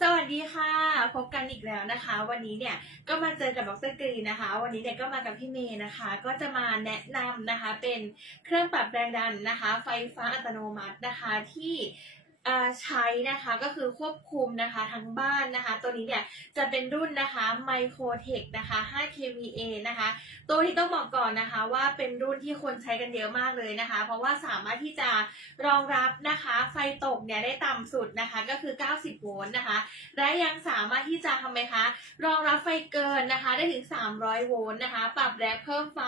สวัสดีค่ะ พบกันอีกแล้วนะคะ วันนี้เนี่ยก็มาเจอกับดรกรีนะคะ วันนี้เนี่ยก็มากับพี่เมย์นะคะ ก็จะมาแนะนำนะคะเป็นเครื่องปรับแรงดันนะคะ ไฟฟ้าอัตโนมัตินะคะที่ ใช้นะคะก็คือควบคุมนะคะทั้งบ้านนะคะ ตัวนี้เนี่ยจะเป็นรุ่นนะคะ Microtech นะคะ 5 kVA นะคะ ตัวนี้ต้องบอกก่อนนะคะว่าเป็นรุ่นที่คนใช้กันเยอะมากเลยนะคะ เพราะว่าสามารถที่จะรองรับนะคะไฟตกเนี่ยได้ต่ำสุดนะคะก็คือ 90 โวลต์นะคะ และยังสามารถที่จะทำไมคะรองรับไฟเกินนะคะได้ถึง 300 โวลต์นะคะ ปรับแรงเพิ่มไฟ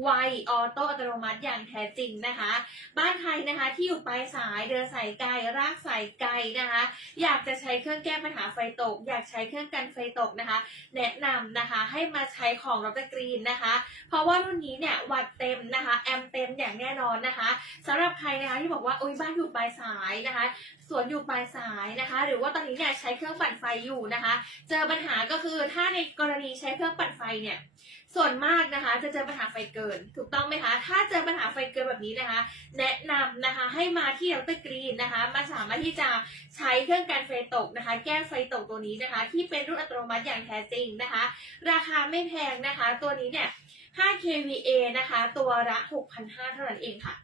ไวออโต้อัตโนมัติอย่างแท้จริงนะคะ บ้านใครนะคะที่อยู่ปลายสายเดินสายไกลรากสายไกลนะคะ อยากจะใช้เครื่องแก้ปัญหาไฟตก อยากใช้เครื่องกันไฟตกนะคะ แนะนำนะคะให้มาใช้ของรถกรีนนะคะ เพราะว่ารุ่นนี้เนี่ยวัดเต็มนะคะ แอมเต็มอย่างแน่นอนนะคะสำหรับใครนะคะที่บอกว่าโอ๊ยบ้านอยู่ปลายสายนะคะสวนอยู่ปลายสายนะคะ หรือว่าตอนนี้เนี่ยใช้เครื่องปั่นไฟอยู่นะคะ เจอปัญหาก็คือถ้าในกรณีใช้เครื่องปั่นไฟเนี่ย ส่วนมากนะคะจะเจอปัญหาไฟเกิน ถูกต้องไหมคะ ถ้าเจอปัญหาไฟเกินแบบนี้นะคะ แนะนำนะคะให้มาที่ดรกรีนนะคะ มาสามารถที่จะใช้เครื่องกันไฟตกนะคะ แก้ไฟตกตัวนี้นะคะ ที่เป็นรุ่นอัตโนมัติอย่างแท้จริงนะคะ ราคาไม่แพงนะคะ ตัวนี้เนี่ย 5 kVA นะคะ ตัวละ6,500เท่านั้นเองค่ะ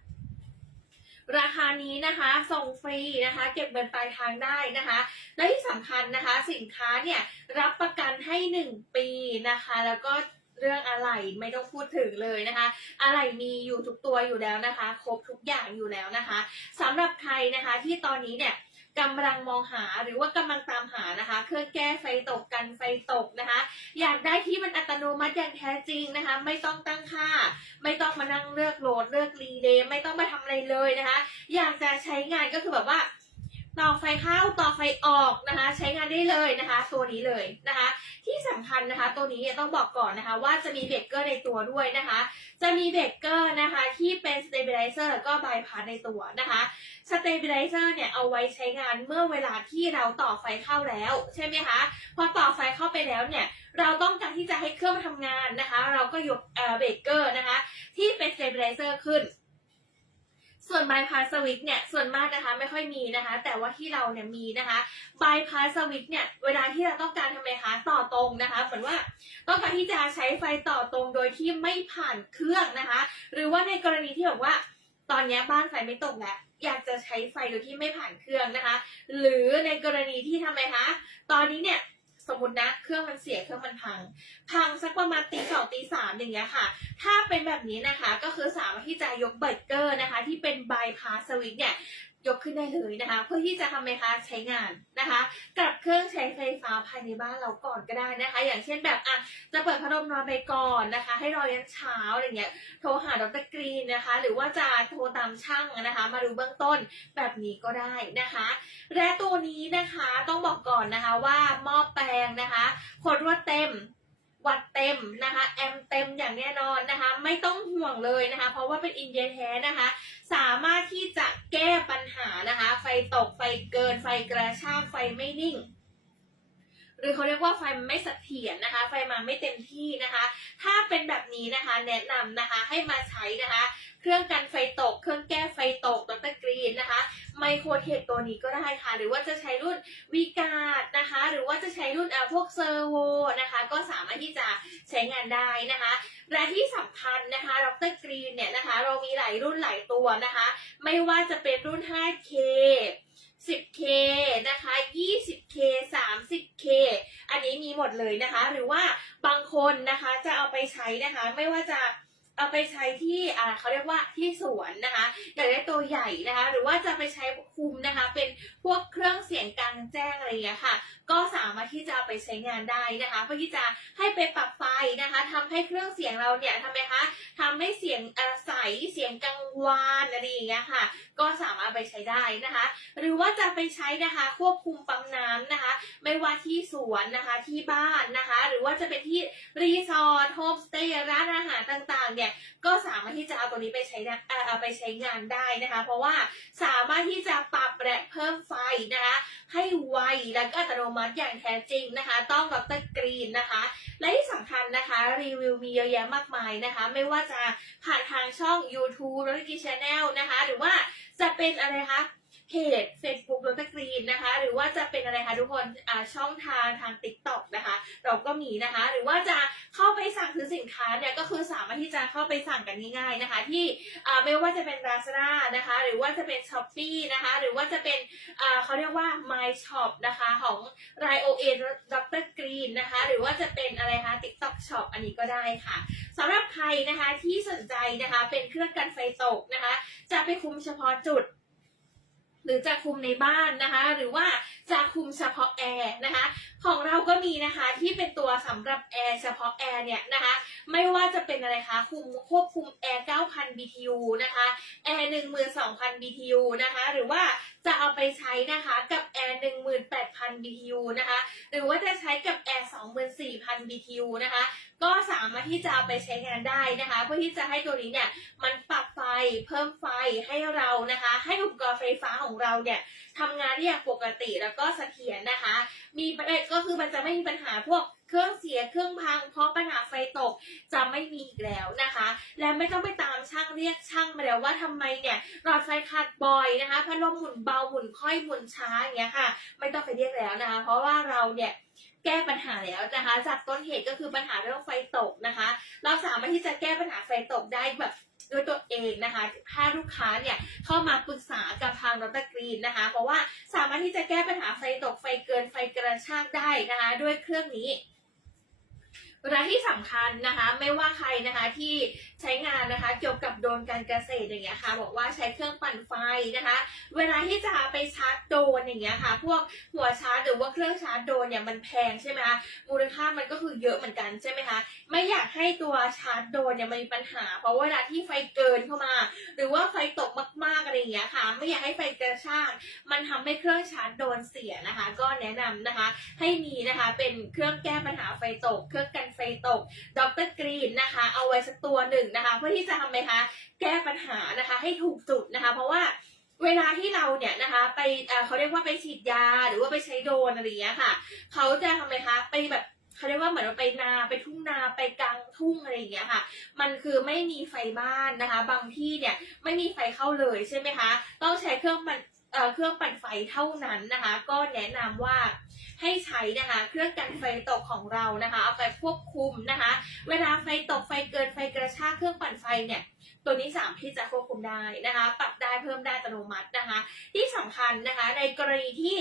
ราคานี้นะคะส่งฟรีนะคะ เก็บเงินปลายทางได้นะคะ และที่สำคัญนะคะ สินค้าเนี่ยรับประกันให้ 1 ปีนะคะ แล้วก็ เรื่องอะไหล่ไม่ต้องพูดถึงเลยนะคะ อะไหล่มีอยู่ทุกตัวอยู่แล้วนะคะ ครบทุกอย่างอยู่แล้วนะคะสำหรับใครนะคะที่ตอนนี้เนี่ยกำลังมองหาหรือว่ากำลังตามหานะคะ เครื่องแก้ไฟตกกันไฟตกนะคะ อยากได้ที่มันอัตโนมัติอย่างแท้จริงนะคะ ไม่ต้องตั้งค่า ไม่ต้องมานั่งเลือกโหลดเลือกรีเลย์ไม่ต้องมาทำอะไรเลยนะคะ อยากจะใช้งานก็คือแบบว่า ต่อไฟเข้าต่อไฟออกนะคะ ใช้งานได้เลยนะคะ ตัวนี้เลยนะคะ ที่สำคัญนะคะ ตัวนี้ต้องบอกก่อนนะคะ ว่าจะมีเบรกเกอร์ในตัวด้วยนะคะ จะมีเบรกเกอร์นะคะ ที่เป็นสเตเบลไลเซอร์แล้วก็บายพาสในตัวนะคะสเตเบลไลเซอร์เนี่ยเอาไว้ใช้งานเมื่อเวลาที่เราต่อไฟเข้าแล้วใช่ไหมคะพอต่อไฟเข้าไปแล้วเนี่ยเราต้องการที่จะให้เครื่องมันทำงานนะคะ เราก็ยกเอ่อเบรกเกอร์นะคะ ที่เป็นสเตเบลไลเซอร์ขึ้น ส่วนบายพาสสวิตเนี่ยส่วนมากนะคะไม่ค่อยมีนะคะ แต่ว่าที่เราเนี่ยมีนะคะบายพาสสวิตเนี่ยเวลาที่เราต้องการทำไมคะต่อตรงนะคะเหมือนว่าต้องการที่จะใช้ไฟต่อตรงโดยที่ไม่ผ่านเครื่องนะคะ หรือว่าในกรณีที่แบบว่า ตอนนี้บ้านไฟไม่ตกแล้วอยากจะใช้ไฟโดยที่ไม่ผ่านเครื่องนะคะ หรือในกรณีที่ทำไมคะตอนนี้เนี่ย สมมตินะเครื่องมันเสียเครื่องมันพัง พังสักประมาณตีสองตีสามอย่างเงี้ยค่ะ ถ้าเป็นแบบนี้นะคะก็คือสามารถที่จะยกเบรกเกอร์นะคะ ที่เป็นบายพาสสวิตเนี่ย ยกขึ้นได้เลยนะคะ เพื่อที่จะทำไหมคะใช้งานนะคะ กับเครื่องใช้ไฟฟ้าภายในบ้านเราก่อนก็ได้นะคะ อย่างเช่นแบบอะจะเปิดพัดลมนอนไปก่อนนะคะ ให้รอยันเช้าอะไรเงี้ยโทรหาดรกรีนนะคะ หรือว่าจะโทรตามช่างนะคะ มาดูเบื้องต้นแบบนี้ก็ได้นะคะและตัวนี้นะคะต้องบอกก่อนนะคะว่าหม้อแปลงนะคะคนรวดเต็มวัดเต็มนะคะ แอมเต็มอย่างแน่นอนนะคะ ไม่ต้องห่วงเลยนะคะ เพราะว่าเป็นอินเดียแท้นะคะ สามารถที่จะแก้ หานะคะ ไฟตกไฟเกินไฟกระชากไฟไม่นิ่ง หรือเขาเรียกว่าไฟมันไม่เสถียรนะคะ ไฟมาไม่เต็มที่นะคะ ถ้าเป็นแบบนี้นะคะแนะนำนะคะให้มาใช้นะคะ เครื่องกันไฟตก เครื่องแก้ไฟตกดรกรีนนะคะไมโครเทคตัวนี้ก็ได้ค่ะ หรือว่าจะใช้รุ่นวีการ์ดนะคะ หรือว่าจะใช้รุ่นเอ่อพวกเซอร์โวนะคะ ก็สามารถที่จะใช้งานได้นะคะ และที่สำคัญนะคะดรกรีนเนี่ยนะคะ เรามีหลายรุ่นหลายตัวนะคะ ไม่ว่าจะเป็นรุ่น 5K 10K นะคะ 20K 30K อันนี้มีหมดเลยนะคะ หรือว่าบางคนนะคะจะเอาไปใช้นะคะ ไม่ว่าจะเอาไปใช้ที่อ่าเขาเรียกว่าที่สวนนะคะอยากได้ตัวใหญ่นะคะ หรือว่าจะไปใช้คุมนะคะ เป็นพวกเครื่องเสียงกลางแจ้งอะไรอย่างเงี้ยค่ะ ก็สามารถที่จะเอาไปใช้งานได้นะคะ เพื่อที่จะให้ไปปรับไฟนะคะทำให้เครื่องเสียงเราเนี่ยทำไมคะทำให้เสียงใสเสียงกัง วานอะไรอย่างเงี้ยค่ะ ก็สามารถไปใช้ได้นะคะ หรือว่าจะไปใช้นะคะควบคุมปั๊มน้ำนะคะ ไม่ว่าที่สวนนะคะที่บ้านนะคะ หรือว่าจะเป็นที่รีสอร์ทโฮมสเตย์ร้านอาหารต่างๆเนี่ยก็สามารถที่จะเอาตัวนี้ไปใช้ได้เอ่อเอาไปใช้งานได้นะคะ เพราะว่าสามารถที่จะปรับและเพิ่มไฟนะคะ ให้ไวและก็อัตโนมัติอย่างแท้จริงนะคะ ต้องดรกรีนนะคะ และที่สำคัญนะคะ รีวิวมีเยอะแยะมากมายนะคะ ไม่ว่าจะผ่านทางช่อง YouTube แล้วก็ช n แนลนะคะ หรือว่าจะเป็นอะไรคะเพจ Facebook ดรกรีนนะคะ หรือว่าจะเป็นอะไรคะทุกคนช่องทางทาง TikTok นะคะ เราก็มีนะคะ หรือว่าจะเข้าไปสั่งซื้อสินค้าเนี่ยก็คือสามารถที่จะเข้าไปสั่งกันง่ายๆนะคะ ที่ไม่ว่าจะเป็น Lazada นะคะ หรือว่าจะเป็น Shopee นะคะ หรือว่าจะเป็นเขาเรียกว่า My Shop นะคะของ r i o a ดรกรีนนะคะ หรือว่าจะเป็นอะไร TikTok Shop อันนี้ก็ได้ค่ะสำหรับใครนะคะที่สนใจนะคะเป็นเครื่องกันไฟตกนะคะ จะไปคุมเฉพาะจุด หรือจะคุมในบ้านนะคะ หรือว่าจะคุมเฉพาะแอร์นะคะของเราก็มีนะคะที่เป็นตัวสำหรับแอร์เฉพาะแอร์เนี่ยนะคะไม่ว่าจะเป็นอะไรคะคุมควบคุมแอร์ 9,000 BTU นะคะแอร์ 12,000 BTU นะคะหรือว่าจะเอาไปใช้นะคะกับแอร์18,000 BTU นะคะ หรือว่าจะใช้กับแอร์24,000 BTU นะคะ ก็สามารถที่จะเอาไปใช้งานได้นะคะ เพื่อที่จะให้ตัวนี้เนี่ยมันปรับไฟเพิ่มไฟให้เรานะคะ ให้อุปกรณ์ไฟฟ้าของเราเนี่ยทำงานได้อย่างปกติแล้วก็เสถียรนะคะ มีก็คือมันจะไม่มีปัญหาพวก เครื่องเสียเครื่องพังเพราะปัญหาไฟตกจะไม่มีอีกแล้วนะคะ และไม่ต้องไปตามช่างเรียกช่างมาแล้วว่าทำไมเนี่ยหลอดไฟขาดบ่อยนะคะพัดลมหมุนเบาหมุนค่อยหมุนช้าอย่างเงี้ยค่ะ ไม่ต้องไปเรียกแล้วนะคะ เพราะว่าเราเนี่ยแก้ปัญหาแล้วนะคะ จากต้นเหตุก็คือปัญหาเรื่องไฟตกนะคะ เราสามารถที่จะแก้ปัญหาไฟตกได้แบบด้วยตัวเองนะคะ ถ้าลูกค้าเนี่ยเข้ามาปรึกษากับทางดรกรีนนะคะ เพราะว่าสามารถที่จะแก้ปัญหาไฟตกไฟเกินไฟกระชากได้นะคะ ด้วยเครื่องนี้ และที่สำคัญนะคะ ไม่ว่าใครนะคะที่ใช้งานนะคะเกี่ยวกับโดรนการเกษตรอย่างเงี้ยค่ะ บอกว่าใช้เครื่องปั่นไฟนะคะ เวลาที่จะไปชาร์จโดรนอย่างเงี้ยค่ะ พวกหัวชาร์จหรือว่าเครื่องชาร์จโดรนเนี่ยมันแพงใช่ไหมคะมูลค่ามันก็คือเยอะเหมือนกันใช่ไหมคะไม่อยากให้ตัวชาร์จโดรนเนี่ยมันมีปัญหา เพราะเวลาที่ไฟเกินเข้ามา หรือว่าไฟตกมากๆอะไรอย่างเงี้ยค่ะ ไม่อยากให้ไฟกระชากมันทำให้เครื่องชาร์จโดรนเสียนะคะ ก็แนะนำนะคะ ให้มีนะคะเป็นเครื่องแก้ปัญหาไฟตกเครื่องกันไฟตกดรกรีนนะคะ เอาไว้สักตัวหนึ่งนะคะ เพื่อที่จะทำไมคะ แก้ปัญหานะคะ ให้ถูกจุดนะคะ เพราะว่าเวลาที่เราเนี่ยนะคะไปเเขาเรียกว่าไปฉีดยาหรือว่าไปใช้โดรนอะไรอย่างเงี้ยค่ะ เขาจะทำไมคะไปแบบเขาเรียกว่าเหมือนว่าไปนาไปทุ่งนาไปกลางทุ่งอะไรอย่างเงี้ยค่ะ มันคือไม่มีไฟบ้านนะคะ บางที่เนี่ยไม่มีไฟเข้าเลยใช่ไหมคะ ต้องใช้เครื่องปั่น เครื่องปั่นไฟเท่านั้นนะคะ ก็แนะนำว่าให้ใช้นะคะ เครื่องกันไฟตกของเรานะคะ เอาไปควบคุมนะคะ เวลาไฟตกไฟเกินไฟกระชากเครื่องปั่นไฟเนี่ยตัวนี้สามที่จะควบคุมได้นะคะ ปรับได้เพิ่มได้อัตโนมัตินะคะ ที่สำคัญนะคะ ในกรณีที่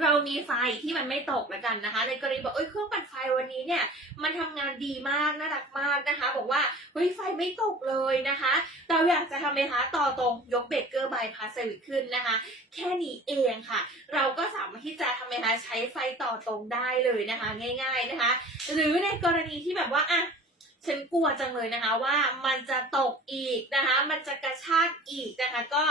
เรามีไฟที่มันไม่ตกแล้วกันนะคะ ในกรณีบอกเอ้ยเครื่องปั่นไฟวัน เนี่ยมันทำงานดีมากน่ารักมากนะคะ บอกว่าเฮ้ยไฟไม่ตกเลยนะคะเราอยากจะทำไหมคะต่อตรงยกเบรกเกอร์บายพาสเซวิตขึ้นนะคะ แค่นี้เองค่ะ เราก็สามารถที่จะทำไหมคะใช้ไฟต่อตรงได้เลยนะคะ ง่าย ๆนะคะ หรือในกรณีที่แบบว่าอะ ฉันกลัวจังเลยนะคะว่ามันจะตกอีกนะคะ มันจะกระชากอีกนะคะ ก็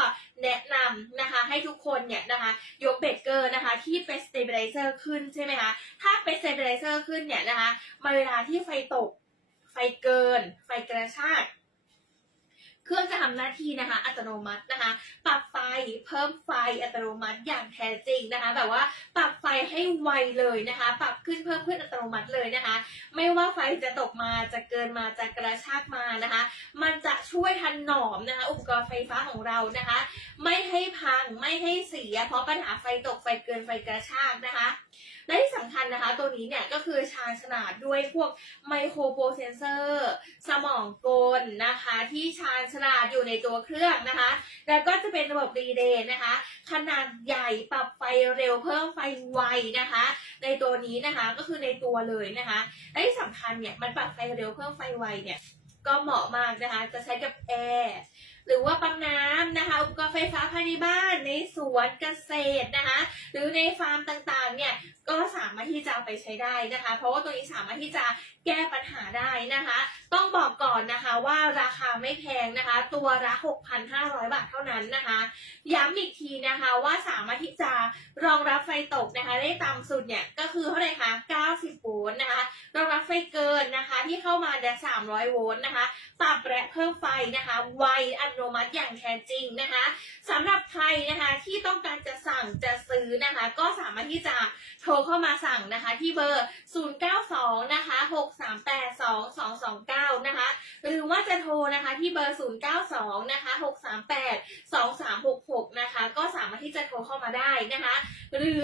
แนะนำนะคะให้ทุกคนเนี่ยนะคะยกเบรกเกอร์นะคะที่เป็นสเตเบลเซอร์ขึ้นใช่ไหมคะถ้าเป็นสเตเบลเซอร์ขึ้นเนี่ยนะคะมาเวลาที่ไฟตก ไฟเกิน ไฟกระชาก เครื่องจะทำหน้าที่นะคะ อัตโนมัตินะคะ ปรับไฟเพิ่มไฟอัตโนมัติอย่างแท้จริงนะคะ แบบว่าปรับไฟให้ไวเลยนะคะ ปรับขึ้นเพิ่มขึ้นอัตโนมัติเลยนะคะ ไม่ว่าไฟจะตกมาจะเกินมาจะกระชากมานะคะ มันจะช่วยทันหนอมนะคะ อุปกรณ์ไฟฟ้าของเรานะคะ ไม่ให้พังไม่ให้เสีย เพราะปัญหาไฟตกไฟเกินไฟกระชากนะคะ และที่สำคัญนะคะ ตัวนี้เนี่ยก็คือชาญฉลาดด้วยพวกไมโครโปรเซสเซอร์สมองกลนะคะ ที่ชาญฉลาดอยู่ในตัวเครื่องนะคะ แล้วก็จะเป็นระบบรีเลย์นะคะ ขนาดใหญ่ปรับไฟเร็วเพิ่มไฟไวนะคะ ในตัวนี้นะคะก็คือในตัวเลยนะคะและที่สำคัญเนี่ยมันปรับไฟเร็วเพิ่มไฟไวเนี่ย ก็เหมาะมากนะคะ จะใช้กับแอร์หรือว่าปั๊มน้ำนะคะ อุปกรณ์ไฟฟ้าภายในบ้านในสวนเกษตรนะคะ หรือในฟาร์มต่างๆเนี่ยก็สามารถที่จะเอาไปใช้ได้นะคะ เพราะว่าตัวนี้สามารถที่จะ แก้ปัญหาได้นะคะ ต้องบอกก่อนนะคะว่าราคาไม่แพงนะคะ ตัวละ6,500 บาทเท่านั้นนะคะ ย้ำอีกทีนะคะว่าสามารถที่จะรองรับไฟตกนะคะ ได้ต่ำสุดเนี่ยก็คือเท่าไหร่คะ 90 โวลต์นะคะรองรับไฟเกินนะคะที่เข้ามาได้300 โวลต์นะคะปรับและเพิ่มไฟนะคะ ไวอัตโนมัติอย่างแท้จริงนะคะสำหรับใครนะคะที่ต้องการจะสั่งจะซื้อนะคะ ก็สามารถที่จะโทรเข้ามาสั่งนะคะ ที่เบอร์ 092 นะคะ6 6382229 นะคะ หรือว่าจะโทรนะคะที่เบอร์ 092 นะคะ 638 2366 นะคะ ก็สามารถที่จะโทรเข้ามาได้นะคะ หรือ